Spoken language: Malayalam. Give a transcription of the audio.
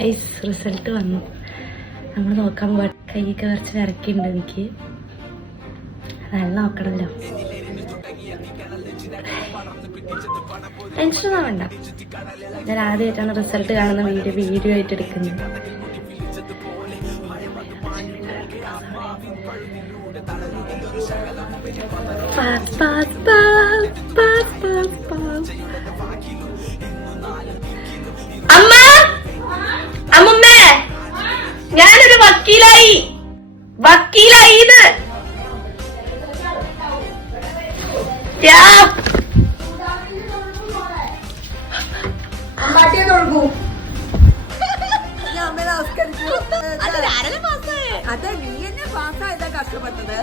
ഗൈസ് റിസൾട്ട് വന്നു. നമ്മൾ നോക്കാൻ പോകാൻ കൈയൊക്കെ കുറച്ച് വിറക്കിണ്ട് എനിക്ക്. നല്ല നോക്കണമല്ലോ. ടെൻഷനൊന്നും വേണ്ട. ഞാൻ ആദ്യമായിട്ടാണ് റിസൾട്ട് കാണുന്ന വീഡിയോ ആയിട്ട് എടുക്കുന്നത്. അമ്മ, അമ്മമ്മേ, ഞാനൊരു വക്കീലായി. അതെ, നീ എന്നെ പാസ്സായതാ കഷ്ടപ്പെട്ടത്.